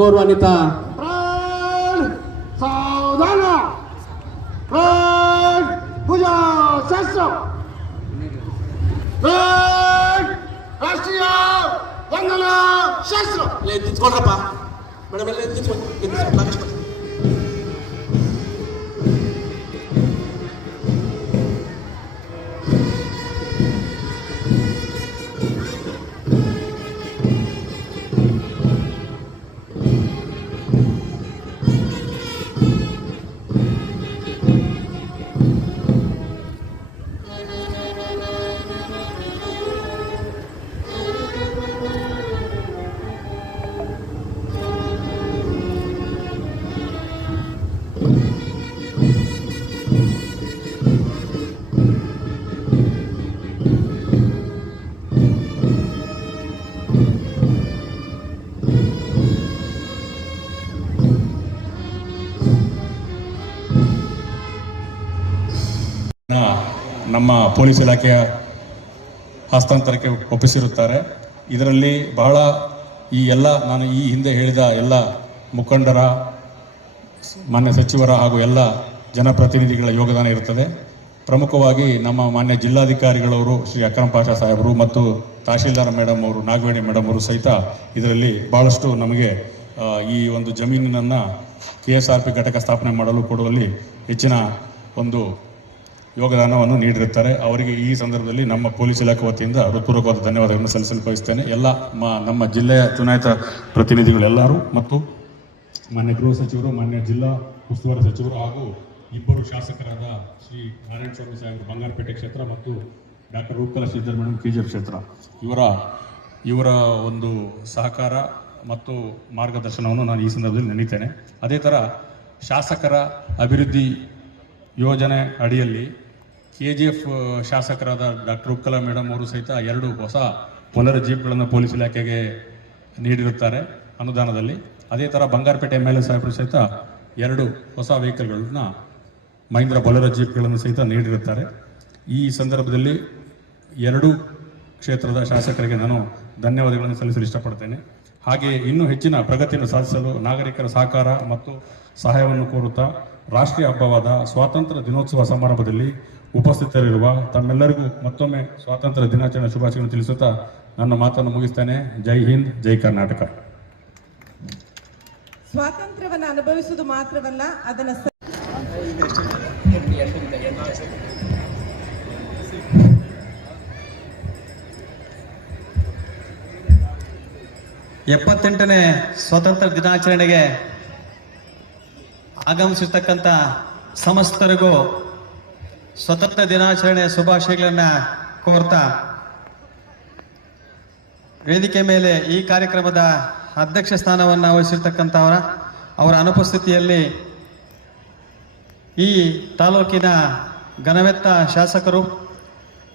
ಗೌರವಾನ್ವಿತ ಸಾವಧಾನ ಪೂಜಾ ಶಾಸ್ತ್ರ ರಾಷ್ಟ್ರೀಯ ವಂದನಾ ಶಾಸ್ತ್ರ ನಿಂತ್ಕೊಳ್ರಪ್ಪ ಮೇಡಮ್ ಎಲ್ಲ ನಿಂತ್ಕೊಂಡು ನಮ್ಮ ಪೊಲೀಸ್ ಇಲಾಖೆಯ ಹಸ್ತಾಂತರಕ್ಕೆ ಒಪ್ಪಿಸಿರುತ್ತಾರೆ. ಇದರಲ್ಲಿ ಬಹಳ ನಾನು ಈ ಹಿಂದೆ ಹೇಳಿದ ಎಲ್ಲ ಮುಖಂಡರ, ಮಾನ್ಯ ಸಚಿವರ ಹಾಗೂ ಎಲ್ಲ ಜನಪ್ರತಿನಿಧಿಗಳ ಯೋಗದಾನ ಇರುತ್ತದೆ. ಪ್ರಮುಖವಾಗಿ ನಮ್ಮ ಮಾನ್ಯ ಜಿಲ್ಲಾಧಿಕಾರಿಗಳವರು ಶ್ರೀ ಅಕ್ರಮ್ ಪಾಷಾ ಸಾಹೇಬರು ಮತ್ತು ತಹಶೀಲ್ದಾರ್ ಮೇಡಮ್ ಅವರು, ನಾಗವೇಣಿ ಮೇಡಮ್ ಅವರು ಸಹಿತ ಇದರಲ್ಲಿ ಬಹಳಷ್ಟು ನಮಗೆ ಈ ಒಂದು ಜಮೀನನ್ನು KSRP ಘಟಕ ಸ್ಥಾಪನೆ ಮಾಡಲು ಕೊಡುವಲ್ಲಿ ಹೆಚ್ಚಿನ ಒಂದು ಯೋಗದಾನವನ್ನು ನೀಡಿರುತ್ತಾರೆ. ಅವರಿಗೆ ಈ ಸಂದರ್ಭದಲ್ಲಿ ನಮ್ಮ ಪೊಲೀಸ್ ಇಲಾಖೆ ವತಿಯಿಂದ ಹೃತ್ಪೂರ್ವಕವಾದ ಧನ್ಯವಾದಗಳನ್ನು ಸಲ್ಲಿಸಲು ಬಯಸ್ತೇನೆ. ಎಲ್ಲ ನಮ್ಮ ಜಿಲ್ಲೆಯ ಚುನಾಯಿತ ಪ್ರತಿನಿಧಿಗಳೆಲ್ಲರೂ ಮತ್ತು ಮಾನ್ಯ ಗೃಹ ಸಚಿವರು, ಮಾನ್ಯ ಜಿಲ್ಲಾ ಉಸ್ತುವಾರಿ ಸಚಿವರು ಹಾಗೂ ಇಬ್ಬರು ಶಾಸಕರಾದ ಶ್ರೀ ನಾರಾಯಣ ಸ್ವಾಮಿ ಸಾಹೇಬರು ಬಂಗಾರಪೇಟೆ ಕ್ಷೇತ್ರ ಮತ್ತು doctor Roopakala Shridhar madam KGF ಕ್ಷೇತ್ರ, ಇವರ ಒಂದು ಸಹಕಾರ ಮತ್ತು ಮಾರ್ಗದರ್ಶನವನ್ನು ನಾನು ಈ ಸಂದರ್ಭದಲ್ಲಿ ನೆನೀತೇನೆ. ಅದೇ ಥರ ಶಾಸಕರ ಅಭಿವೃದ್ಧಿ ಯೋಜನೆ ಅಡಿಯಲ್ಲಿ KGF ಶಾಸಕರಾದ ಡಾಕ್ಟರ್ ರೂಪಕಲಾ ಮೇಡಮ್ ಅವರು ಸಹಿತ 2 ಹೊಸ ಬೊಲೆರೋ ಜೀಪ್ಗಳನ್ನು ಪೊಲೀಸ್ ಇಲಾಖೆಗೆ ನೀಡಿರುತ್ತಾರೆ ಅನುದಾನದಲ್ಲಿ. ಅದೇ ಥರ ಬಂಗಾರಪೇಟೆ MLA ಸಾಹೇಬರು ಸಹಿತ 2 ಹೊಸ ವೆಹಿಕಲ್ಗಳನ್ನ ಮಹೀಂದ್ರ ಬೊಲೆರೋ ಜೀಪ್ಗಳನ್ನು ಸಹಿತ ನೀಡಿರುತ್ತಾರೆ. ಈ ಸಂದರ್ಭದಲ್ಲಿ 2 ಕ್ಷೇತ್ರದ ಶಾಸಕರಿಗೆ ನಾನು ಧನ್ಯವಾದಗಳನ್ನು ಸಲ್ಲಿಸಲು ಇಷ್ಟಪಡ್ತೇನೆ. ಹಾಗೆ ಇನ್ನೂ ಹೆಚ್ಚಿನ ಪ್ರಗತಿಯನ್ನು ಸಾಧಿಸಲು ನಾಗರಿಕರ ಸಹಕಾರ ಮತ್ತು ಸಹಾಯವನ್ನು ಕೋರುತ್ತಾ ರಾಷ್ಟ್ರೀಯ ಹಬ್ಬವಾದ ಸ್ವಾತಂತ್ರ್ಯ ದಿನೋತ್ಸವ ಸಮಾರಂಭದಲ್ಲಿ ಉಪಸ್ಥಿತರಿರುವ ತಮ್ಮೆಲ್ಲರಿಗೂ ಮತ್ತೊಮ್ಮೆ ಸ್ವಾತಂತ್ರ್ಯ ದಿನಾಚರಣೆ ಶುಭಾಶಯಗಳನ್ನು ತಿಳಿಸುತ್ತಾ ನನ್ನ ಮಾತನ್ನು ಮುಗಿಸ್ತೇನೆ. ಜೈ ಹಿಂದ್, ಜೈ ಕರ್ನಾಟಕ. ಸ್ವಾತಂತ್ರ್ಯವನ್ನು ಅನುಭವಿಸುವುದು ಮಾತ್ರವಲ್ಲ, ಅದನ್ನು 78ನೇ ಸ್ವಾತಂತ್ರ್ಯ ದಿನಾಚರಣೆಗೆ ಆಗಮಿಸಿರ್ತಕ್ಕಂಥ ಸಮಸ್ತರಿಗೂ ಸ್ವತಂತ್ರ ದಿನಾಚರಣೆಯ ಶುಭಾಶಯಗಳನ್ನು ಕೋರ್ತಾ, ವೇದಿಕೆ ಮೇಲೆ ಈ ಕಾರ್ಯಕ್ರಮದ ಅಧ್ಯಕ್ಷ ಸ್ಥಾನವನ್ನು ಅವರ ಅನುಪಸ್ಥಿತಿಯಲ್ಲಿ ಈ ತಾಲೂಕಿನ ಘನವೆತ್ತ ಶಾಸಕರು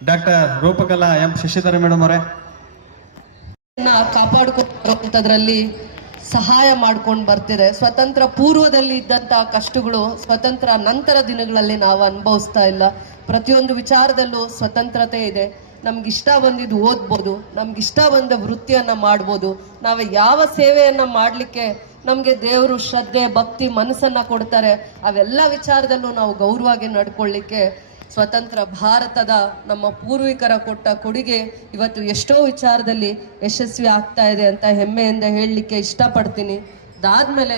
ಡಾಕ್ಟರ್ ರೂಪಕಲಾ ಶಶಿಧರ ಮೇಡಮ್ ಅವರೇ ಕಾಪಾಡಿಕೊಳ್ಳುವಂಥದ್ರಲ್ಲಿ ಸಹಾಯ ಮಾಡ್ಕೊಂಡು ಬರ್ತಿದೆ. ಸ್ವತಂತ್ರ ಪೂರ್ವದಲ್ಲಿ ಇದ್ದಂಥ ಕಷ್ಟಗಳು ಸ್ವತಂತ್ರ ನಂತರ ದಿನಗಳಲ್ಲಿ ನಾವು ಅನುಭವಿಸ್ತಾ ಇಲ್ಲ. ಪ್ರತಿಯೊಂದು ವಿಚಾರದಲ್ಲೂ ಸ್ವತಂತ್ರತೆ ಇದೆ. ನಮ್ಗಿಷ್ಟ ಬಂದಿದ್ದು ಓದ್ಬೋದು, ನಮ್ಗಿಷ್ಟ ಬಂದ ವೃತ್ತಿಯನ್ನು ಮಾಡ್ಬೋದು. ನಾವು ಯಾವ ಸೇವೆಯನ್ನು ಮಾಡಲಿಕ್ಕೆ ನಮಗೆ ದೇವರು ಶ್ರದ್ಧೆ, ಭಕ್ತಿ, ಮನಸ್ಸನ್ನು ಕೊಡ್ತಾರೆ, ಅವೆಲ್ಲ ವಿಚಾರದಲ್ಲೂ ನಾವು ಗೌರವವಾಗಿ ನಡ್ಕೊಳ್ಳಿಕ್ಕೆ ಸ್ವತಂತ್ರ ಭಾರತದ ನಮ್ಮ ಪೂರ್ವಿಕರ ಕೊಟ್ಟ ಕೊಡುಗೆ ಇವತ್ತು ಎಷ್ಟೋ ವಿಚಾರದಲ್ಲಿ ಯಶಸ್ವಿ ಆಗ್ತಾ ಇದೆ ಅಂತ ಹೆಮ್ಮೆಯಿಂದ ಹೇಳಲಿಕ್ಕೆ ಇಷ್ಟಪಡ್ತೀನಿ. ಅದಾದ್ಮೇಲೆ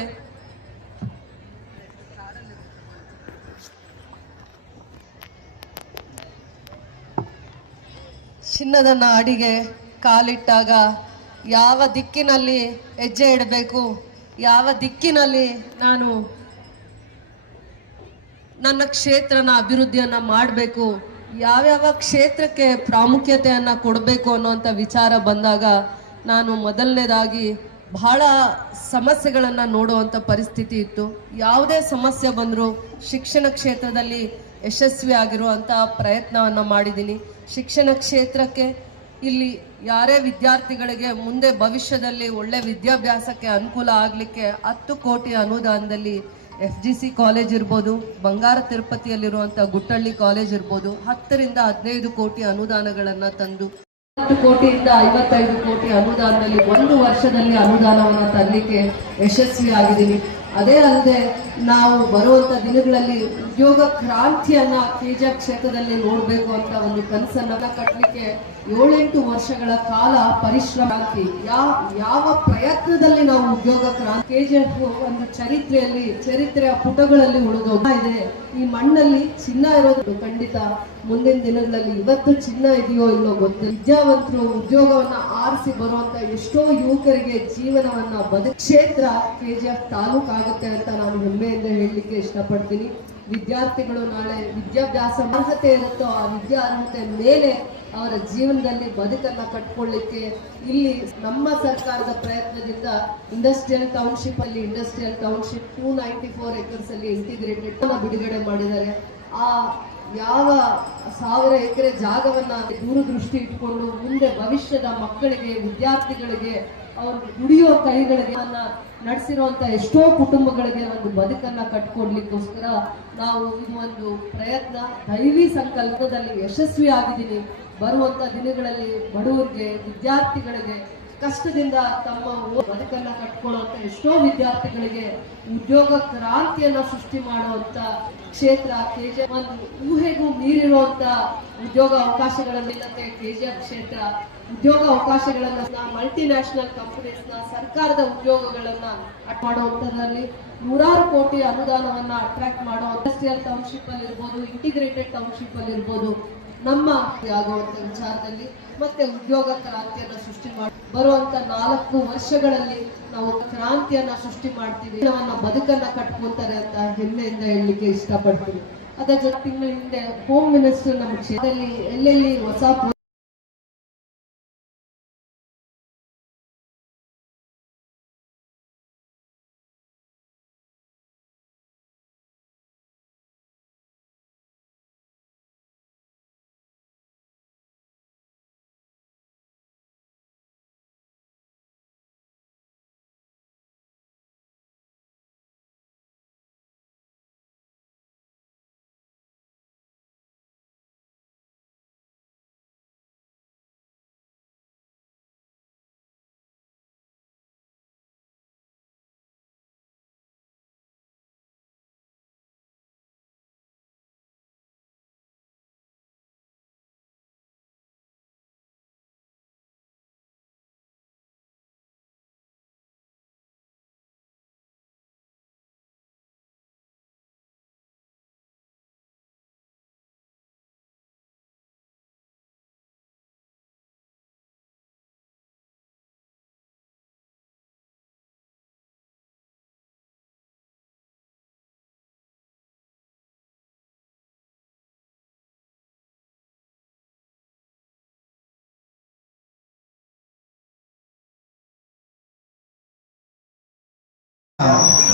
ಚಿನ್ನದ ನಾಡಿಗೆ ಕಾಲಿಟ್ಟಾಗ ಯಾವ ದಿಕ್ಕಿನಲ್ಲಿ ಹೆಜ್ಜೆ ಇಡಬೇಕು, ಯಾವ ದಿಕ್ಕಿನಲ್ಲಿ ನಾನು ನನ್ನ ಕ್ಷೇತ್ರನ ಅಭಿವೃದ್ಧಿಯನ್ನು ಮಾಡಬೇಕು, ಯಾವ್ಯಾವ ಕ್ಷೇತ್ರಕ್ಕೆ ಪ್ರಾಮುಖ್ಯತೆಯನ್ನು ಕೊಡಬೇಕು ಅನ್ನೋಂಥ ವಿಚಾರ ಬಂದಾಗ ನಾನು ಮೊದಲನೇದಾಗಿ ಬಹಳ ಸಮಸ್ಯೆಗಳನ್ನು ನೋಡುವಂಥ ಪರಿಸ್ಥಿತಿ ಇತ್ತು. ಯಾವುದೇ ಸಮಸ್ಯೆ ಬಂದರೂ ಶಿಕ್ಷಣ ಕ್ಷೇತ್ರದಲ್ಲಿ ಯಶಸ್ವಿ ಆಗಿರುವಂಥ ಪ್ರಯತ್ನವನ್ನು ಮಾಡಿದ್ದೀನಿ. ಶಿಕ್ಷಣ ಕ್ಷೇತ್ರಕ್ಕೆ ಇಲ್ಲಿ ಯಾರೇ ವಿದ್ಯಾರ್ಥಿಗಳಿಗೆ ಮುಂದೆ ಭವಿಷ್ಯದಲ್ಲಿ ಒಳ್ಳೆ ವಿದ್ಯಾಭ್ಯಾಸಕ್ಕೆ ಅನುಕೂಲ ಆಗಲಿಕ್ಕೆ 10 ಕೋಟಿ ಅನುದಾನದಲ್ಲಿ FGC ಕಾಲೇಜ್ ಇರ್ಬೋದು, ಬಂಗಾರ ತಿರುಪತಿಯಲ್ಲಿರುವಂಥ ಗುಟ್ಟಳ್ಳಿ ಕಾಲೇಜ್ ಇರ್ಬೋದು, 10 ರಿಂದ 15 ಕೋಟಿ ಅನುದಾನಗಳನ್ನು ತಂದು 10 ಕೋಟಿಯಿಂದ 55 ಕೋಟಿ ಅನುದಾನದಲ್ಲಿ 1 ವರ್ಷದಲ್ಲಿ ಅನುದಾನವನ್ನು ತರಲಿಕ್ಕೆ ಯಶಸ್ವಿಯಾಗಿದ್ದೀವಿ. ಅದೇ ಅಲ್ಲದೆ ನಾವು ಬರುವಂತ ದಿನಗಳಲ್ಲಿ ಉದ್ಯೋಗ ಕ್ರಾಂತಿಯನ್ನ ಕೆಜಿಎಫ್ ಕ್ಷೇತ್ರದಲ್ಲಿ ನೋಡಬೇಕು ಅಂತ ಒಂದು ಕನಸನ್ನ ಕಟ್ಟಲಿಕ್ಕೆ 7-8 ವರ್ಷಗಳ ಕಾಲ ಪರಿಶ್ರಮ ಯಾವ ಪ್ರಯತ್ನದಲ್ಲಿ ನಾವು ಉದ್ಯೋಗ ಕ್ರಾಂತಿ ಕೆಜಿಎಫ್ ಒಂದು ಚರಿತ್ರೆಯ ಪುಟಗಳಲ್ಲಿ ಉಳಿದೋಗಿದೆ. ಈ ಮಣ್ಣಲ್ಲಿ ಚಿನ್ನ ಇರೋದು ಖಂಡಿತ ಮುಂದಿನ ದಿನಗಳಲ್ಲಿ ಇವತ್ತು ಚಿನ್ನ ಇದೆಯೋ ಇಲ್ಲೋ ಗೊತ್ತಿಲ್ಲ. ವಿದ್ಯಾವಂತರು ಉದ್ಯೋಗವನ್ನ ಆರಿಸಿ ಬರುವಂತ ಎಷ್ಟೋ ಯುವಕರಿಗೆ ಜೀವನವನ್ನ ಕ್ಷೇತ್ರ ಕೆಜಿಎಫ್ ತಾಲೂಕು ಆಗುತ್ತೆ ಅಂತ ನಾನು ಹೆಮ್ಮೆಯಿಂದ ಹೇಳಲಿಕ್ಕೆ ಇಷ್ಟಪಡ್ತೀನಿ. ವಿದ್ಯಾರ್ಥಿಗಳು ನಾಳೆ ವಿದ್ಯಾಭ್ಯಾಸ ಅರ್ಹತೆ ಇರುತ್ತೋ ಆ ವಿದ್ಯಾ ಅರ್ಹತೆ ಮೇಲೆ ಅವರ ಜೀವನದಲ್ಲಿ ಬದುಕನ್ನ ಕಟ್ಕೊಳ್ಳಿಕ್ಕೆ ಇಲ್ಲಿ ನಮ್ಮ ಸರ್ಕಾರದ ಪ್ರಯತ್ನದಿಂದ ಇಂಡಸ್ಟ್ರಿಯಲ್ ಟೌನ್ಶಿಪ್ 294 ಎಕರ್ಸ್ ಅಲ್ಲಿ ಇಂಟಿಗ್ರೇಟೆಡ್ ಬಿಡುಗಡೆ ಮಾಡಿದ್ದಾರೆ. ಆ ಯಾವ 1000 ಎಕರೆ ಜಾಗವನ್ನ ದೂರದೃಷ್ಟಿ ಇಟ್ಕೊಂಡು ಮುಂದೆ ಭವಿಷ್ಯದ ಮಕ್ಕಳಿಗೆ ವಿದ್ಯಾರ್ಥಿಗಳಿಗೆ ಅವರು ದುಡಿಯೋ ಕೈಗಳಿಗೆ ನಡೆಸಿರುವಂತ ಎಷ್ಟೋ ಕುಟುಂಬಗಳಿಗೆ ಒಂದು ಬದುಕನ್ನ ಕಟ್ಕೊಡ್ಲಿಕ್ಕೋಸ್ಕರ ನಾವು ಇದು ಒಂದು ಪ್ರಯತ್ನ ದೈವಿ ಸಂಕಲ್ಪದಲ್ಲಿ ಯಶಸ್ವಿ ಆಗಿದ್ದೀನಿ. ಬರುವಂತ ದಿನಗಳಲ್ಲಿ ಬಡವರಿಗೆ ವಿದ್ಯಾರ್ಥಿಗಳಿಗೆ ಕಷ್ಟದಿಂದ ತಮ್ಮ ಬದುಕನ್ನ ಕಟ್ಕೊಳ್ಳುವಂತ ಎಷ್ಟೋ ವಿದ್ಯಾರ್ಥಿಗಳಿಗೆ ಉದ್ಯೋಗ ಕ್ರಾಂತಿಯನ್ನ ಸೃಷ್ಟಿ ಮಾಡುವಂತ ಕ್ಷೇತ್ರ ಕೆಜಿಎಫ್. ಒಂದು ಊಹೆಗೂ ಮೀರಿರುವಂತ ಉದ್ಯೋಗ ಅವಕಾಶಗಳನ್ನು ಕೆಜಿಎಫ್ ಕ್ಷೇತ್ರ ಉದ್ಯೋಗ ಅವಕಾಶಗಳನ್ನ ಮಲ್ಟಿನ್ಯಾಷನಲ್ ಕಂಪನೀಸ್ನ ಸರ್ಕಾರದ ಉದ್ಯೋಗಗಳನ್ನ ಮಾಡುವಂತದ್ರಲ್ಲಿ 100 ಕೋಟಿ ಅನುದಾನವನ್ನ ಅಟ್ರಾಕ್ಟ್ ಮಾಡೋ ಇಂಡಸ್ಟ್ರಿಯಲ್ ಟೌನ್ಶಿಪ್ ಅಲ್ಲಿ ಇರ್ಬೋದು, ಇಂಟಿಗ್ರೇಟೆಡ್ ಟೌನ್ಶಿಪ್ ಅಲ್ಲಿ ಇರ್ಬೋದು, ನಮ್ಮ ಆಗುವಂತ ವಿಚಾರದಲ್ಲಿ ಮತ್ತೆ ಉದ್ಯೋಗ ಕ್ರಾಂತಿಯನ್ನ ಸೃಷ್ಟಿ ಮಾಡಿ ಬರುವಂತ 4 ವರ್ಷಗಳಲ್ಲಿ ನಾವು ಕ್ರಾಂತಿಯನ್ನ ಸೃಷ್ಟಿ ಮಾಡ್ತೀವಿ. ಬದುಕನ್ನ ಕಟ್ಕೊಂತಾರೆ ಅಂತ ಹೆಮ್ಮೆಯಿಂದ ಹೇಳಲಿಕ್ಕೆ ಇಷ್ಟಪಡ್ತೀನಿ. ಅದರ ಜೊತೆ ತಿಂಗಳ ಹಿಂದೆ ಹೋಮ್ ಮಿನಿಸ್ಟರ್ ನಮ್ಮ ಕ್ಷೇತ್ರದಲ್ಲಿ ಎಲ್ಲೆಲ್ಲಿ ಹೊಸ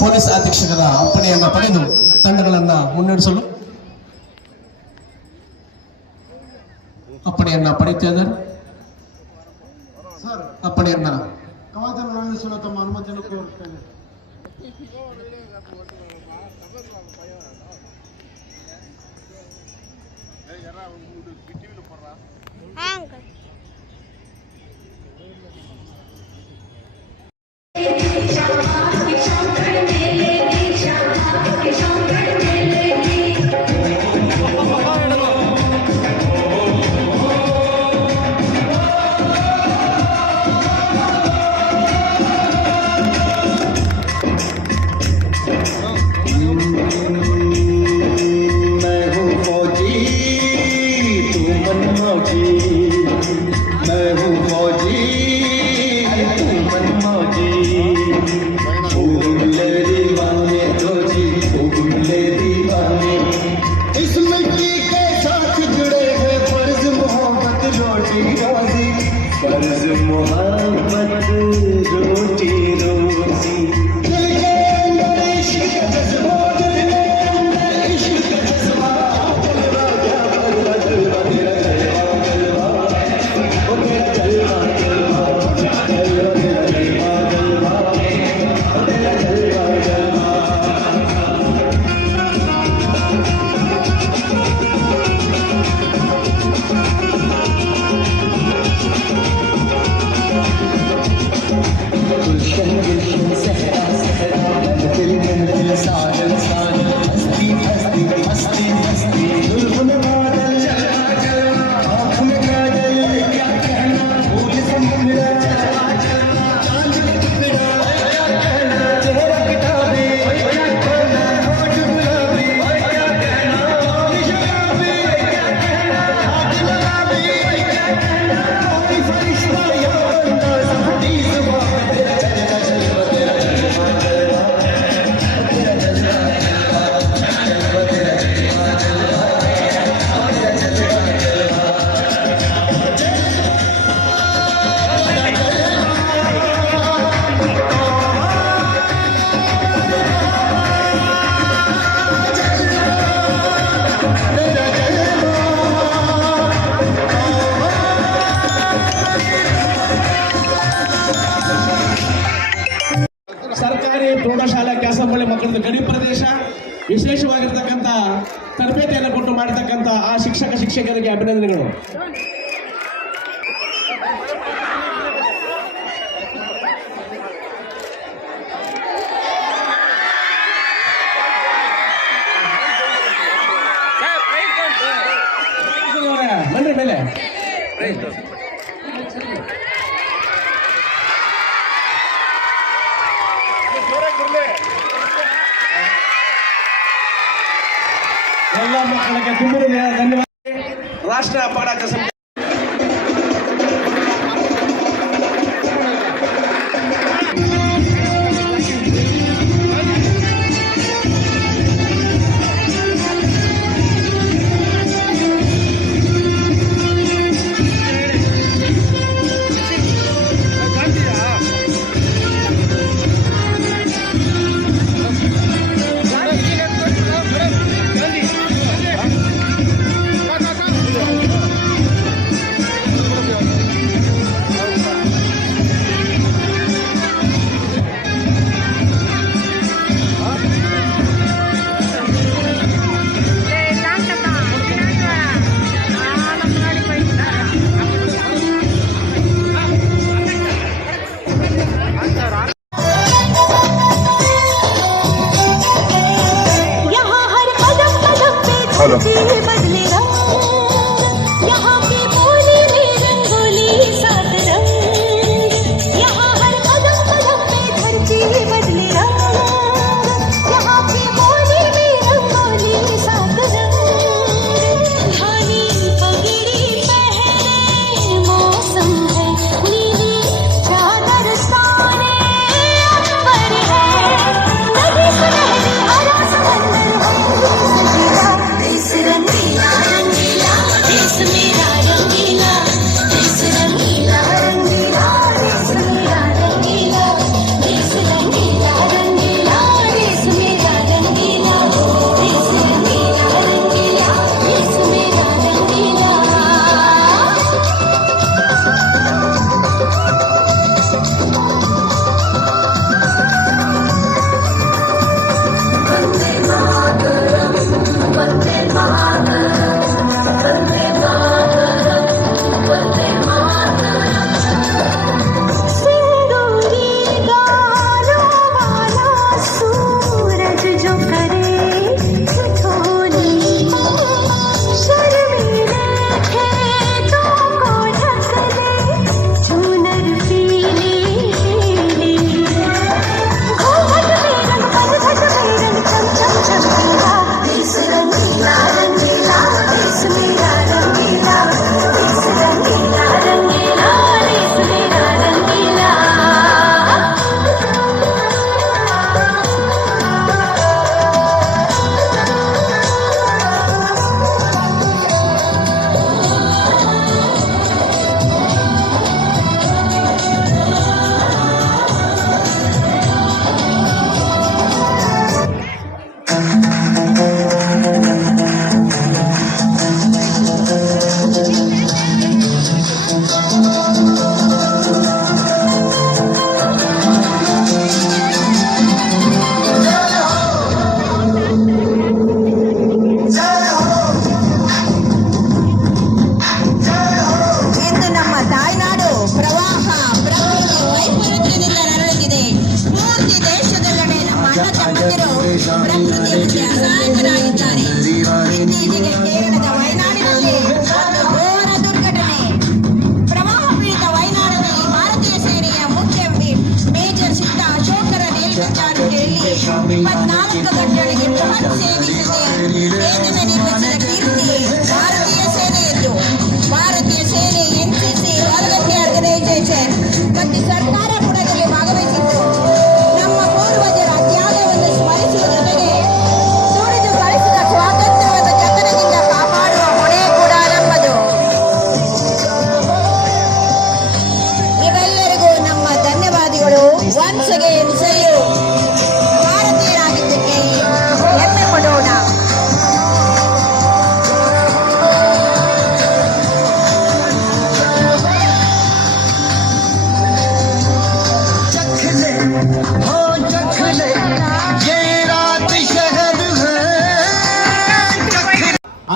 ಪೊಲೀಸ್ ಅಧೀಕ್ಷಕರ ಅಪ್ಪಣೆಯನ್ನ ಪಡೆದು ತಂಡಗಳನ್ನ ಮುನ್ನಡೆಸಲು ಅಪ್ಪಣೆಯನ್ನ ಪಡೆಯುತ್ತಾ ಇದ್ದಾರೆ. ಅಪ್ಪಣೆಯನ್ನ ಕವಾಯತನ್ನು ನಡೆಸಲು ತಮ್ಮ ಅನುಮತಿಯನ್ನು ಕೋರುತ್ತೇನೆ. मैं हूँ फौजी, तू मन मौजी। ವಿಶೇಷವಾಗಿರ್ತಕ್ಕಂಥ ತರಬೇತಿಯನ್ನು ಕೊಟ್ಟು ಮಾಡಿರ್ತಕ್ಕಂಥ ಆ ಶಿಕ್ಷಕರಿಗೆ ಅಭಿನಂದನೆಗಳು. ಬನ್ರಿ ಮೇಲೆ. ಎಲ್ಲ ಮಕ್ಕಳಿಗೆ ತುಂಬ ಧನ್ಯವಾದ. ರಾಷ್ಟ್ರ ಅಪರಾಧ ಸಮಿತಿ बदले रंग, यहाँ की बोली में रंगोली सात रंग, यहाँ हर कदम कदम पे धरती बदले रंग, यहाँ की बोली में रंगोली सात रंग, धानी पगड़ी पहने मौसम है, नीली चादर ताने अंबर है, नदी सुनहरी हरा समंदर है, देश रंगीला रंगीला देश मेरा रंगीला, देश रंगीला रंगीला देश मेरा रंगीला, देश रंगीला रंगीला देश मेरा रंगीला, देश रंगीला रंगीला देश मेरा रंगीला। वंदे मातरम वंदे मातरम वंदे मातरम वंदे मातरम। सिंदूरी गालों वाला सूरज जो करे ठिठोली, शर्मीले खेतों को ढक ले चूनर पीली पीली, घूंघट में रंग पनघट में रंग चम चम चमकीला, देश रंगीला रंगीला देश मेरा रंगीला, देश रंगीला रंगीला देश मेरा रंगीला। ಇಂದು ನಮ್ಮ ತಾಯ್ನಾಡು ಪ್ರವಾಹ ಪ್ರಕೃತಿ ವೈಪರೀತ್ಯದಿಂದ ನರಳುತ್ತಿದೆ. ಪೂರ್ತಿ ದೇಶದೆಲ್ಲೆಡೆ ನಮ್ಮ ಅಣ್ಣ ತಮ್ಮಂದಿರು ಪ್ರಕೃತಿಯ ಸಹಾಯಕರಾಗಿದ್ದಾರೆ. ಇತ್ತೀಚೆಗೆ ಕೇರಳದ ವಯನಾಡಿನಲ್ಲಿ ಒಂದು ಘೋರ ದುರ್ಘಟನೆ. ಪ್ರವಾಹ ಪೀಡಿತ ವಯನಾಡಿನಲ್ಲಿ ಭಾರತೀಯ ಸೇನೆಯ ಮುಖ್ಯ ಮೇಜರ್ ಸಿದ್ಧ ಅಶೋಕರ ಮೇಲ್ವಿಚಾರಣೆಯಲ್ಲಿ 24 ಗಂಟೆಗಳಿಗೆ ಬೃಹತ್ ಸೇನೆ ನಿರ್ಮಿಸಿದ ಕೀರ್ತಿ ಭಾರತೀಯ ಸೇನೆಯದ್ದು. ಭಾರತೀಯ ಸೇನೆ ಎನ್ಸಿಸಿ ವಾಲಂಟಿಯರ್ ಆರ್ಗನೈಸೇಷನ್ ಮತ್ತು ಸರ್ಕಾರ ಕೂಡ ಇದರಲ್ಲಿ ಭಾಗವಹಿಸಿತ್ತು. ನಮ್ಮ ಪೂರ್ವಜರ ತ್ಯಾಗವನ್ನು ಸ್ಮರಿಸುವ ಜೊತೆಗೆ ದುಡಿದು ಗಳಿಸಿದ ಸ್ವಾತಂತ್ರ್ಯದ ಜತನದಿಂದ ಕಾಪಾಡುವ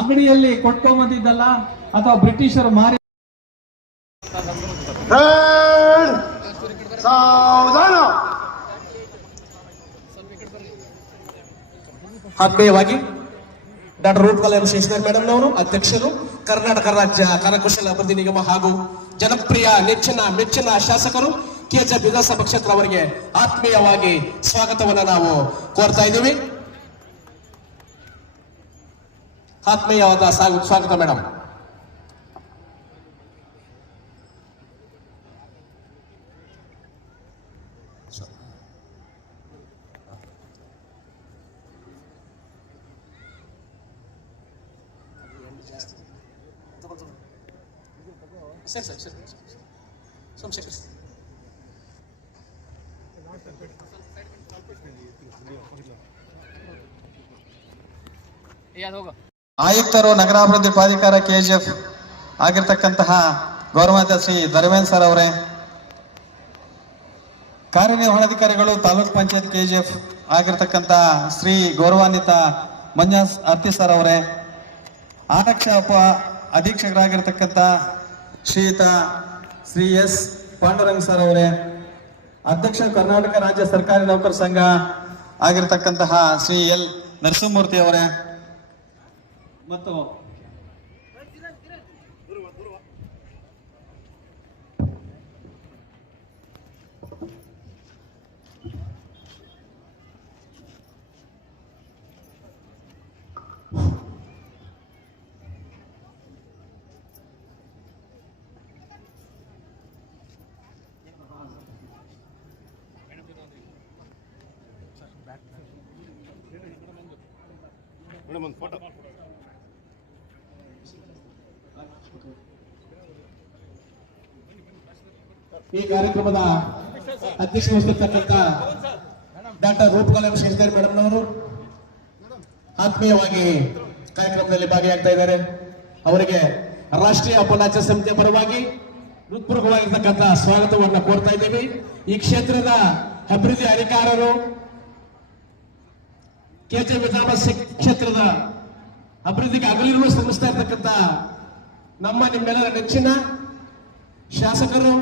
ಅಂಗಡಿಯಲ್ಲಿ ಕೊಂಡ್ಕೊಂಬಂದಿದ್ದಲ್ಲ ಅಥವಾ ಬ್ರಿಟಿಷರು ಮಾರಿ. ಸಾವಧಾನ. ಆತ್ಮೀಯವಾಗಿ doctor Roopakala M Shashidhar madam ಅವರು ಅಧ್ಯಕ್ಷರು, ಕರ್ನಾಟಕ ರಾಜ್ಯ ಕರಕುಶಲ ಅಭಿವೃದ್ಧಿ ನಿಗಮ ಹಾಗೂ ಜನಪ್ರಿಯ ಮೆಚ್ಚಿನ ಶಾಸಕರು ಕೆಜೆ ವಿಧಾನಸಭಾ ಕ್ಷೇತ್ರ ಅವರಿಗೆ ಆತ್ಮೀಯವಾಗಿ ಸ್ವಾಗತವನ್ನ ನಾವು ಕೋರ್ತಾ ಇದ್ದೀವಿ. ಆತ್ಮೀಯವಾದ ಸ್ವಾಗತ ಮೇಡಮ್. ಸರಿ ಸೋಮಶೇಖರ್ ಆಯುಕ್ತರು ನಗರಾಭಿವೃದ್ಧಿ ಪ್ರಾಧಿಕಾರ ಕೆಜಿಎಫ್ ಆಗಿರ್ತಕ್ಕಂತಹ ಗೌರವಾನ್ವಿತ ಶ್ರೀ ಧರ್ಮೇಂದ್ರ ಸರ್ ಅವರೇ, ಕಾರ್ಯನಿರ್ವಹಣಾಧಿಕಾರಿಗಳು ತಾಲೂಕ್ ಪಂಚಾಯತ್ ಕೆಜಿಎಫ್ ಆಗಿರ್ತಕ್ಕಂಥ ಶ್ರೀ ಗೌರವಾನ್ವಿತ ಮಂಜಾಸ್ ಅರ್ತಿ ಸರ್ ಅವರೇ, ಆರಕ್ಷಾ ಉಪ ಅಧೀಕ್ಷಕರಾಗಿರ್ತಕ್ಕಂಥ ಶ್ರೀಯುತ ಶ್ರೀ ಎಸ್ ಪಾಂಡುರಂಗ್ ಸರ್ ಅವರೇ, ಅಧ್ಯಕ್ಷ ಕರ್ನಾಟಕ ರಾಜ್ಯ ಸರ್ಕಾರಿ ನೌಕರ ಸಂಘ ಆಗಿರ್ತಕ್ಕಂತಹ ಶ್ರೀ ಎಲ್ ನರಸಿಂಹಮೂರ್ತಿ ಅವರೇ ಮತ್ತು ಈ ಕಾರ್ಯಕ್ರಮದ ಅಧ್ಯಕ್ಷ ವಹಿಸಿರ್ತಕ್ಕಂಥ doctor Roopakala M Shashidhar madam ಅವರು ಆತ್ಮೀಯವಾಗಿ ಕಾರ್ಯಕ್ರಮದಲ್ಲಿ ಭಾಗಿಯಾಗ್ತಾ ಇದ್ದಾರೆ. ಅವರಿಗೆ ರಾಷ್ಟ್ರೀಯ ಅಪರಾಧ ಸಮಿತಿಯ ಪರವಾಗಿ ಹೃತ್ಪೂರ್ವಕವಾಗಿರ್ತಕ್ಕಂಥ ಸ್ವಾಗತವನ್ನು ಕೋರ್ತಾ ಇದ್ದೀವಿ. ಈ ಕ್ಷೇತ್ರದ ಅಭಿವೃದ್ಧಿ ಅಧಿಕಾರರು, ಕೆಜೆ ವಿಧಾನಸಭಾ ಕ್ಷೇತ್ರದ ಅಭಿವೃದ್ಧಿಗೆ ಹಗಲಿರುಳು ಶ್ರಮಿಸ್ತಾ ಇರ್ತಕ್ಕಂಥ ನಮ್ಮ ನಿಮ್ಮೆಲ್ಲರ ನೆಚ್ಚಿನ ಶಾಸಕರು,